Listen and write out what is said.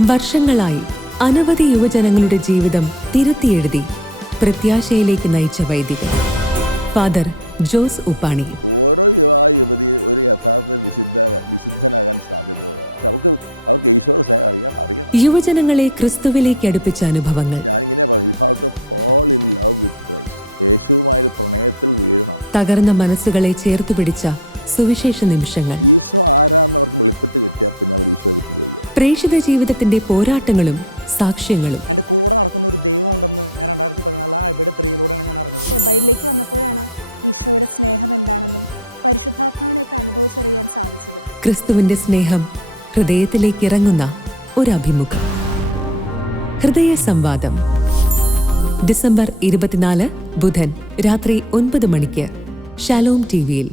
വർഷങ്ങളായി അനവധി യുവജനങ്ങളുടെ ജീവിതം തിരുത്തിയെഴുതി പ്രത്യാശയിലേക്ക് നയിച്ച വൈദികൻ ഫാദർ ജോസ് ഉപ്പാണി. യുവജനങ്ങളെ ക്രിസ്തുവിലേക്ക് അടുപ്പിച്ച അനുഭവങ്ങൾ, തകർന്ന മനസ്സുകളെ ചേർത്തുപിടിച്ച സുവിശേഷ നിമിഷങ്ങൾ, പ്രേക്ഷിത ജീവിതത്തിന്റെ പോരാട്ടങ്ങളും സാക്ഷ്യങ്ങളും. ക്രിസ്തുവിന്റെ സ്നേഹം ഹൃദയത്തിലേക്ക് ഇറങ്ങുന്ന ഒരഭിമുഖം. ഹൃദയ സംവാദം ഡിസംബർ 24 ബുധൻ രാത്രി 9 മണിക്ക് ഷാലോം ടിവിയിൽ.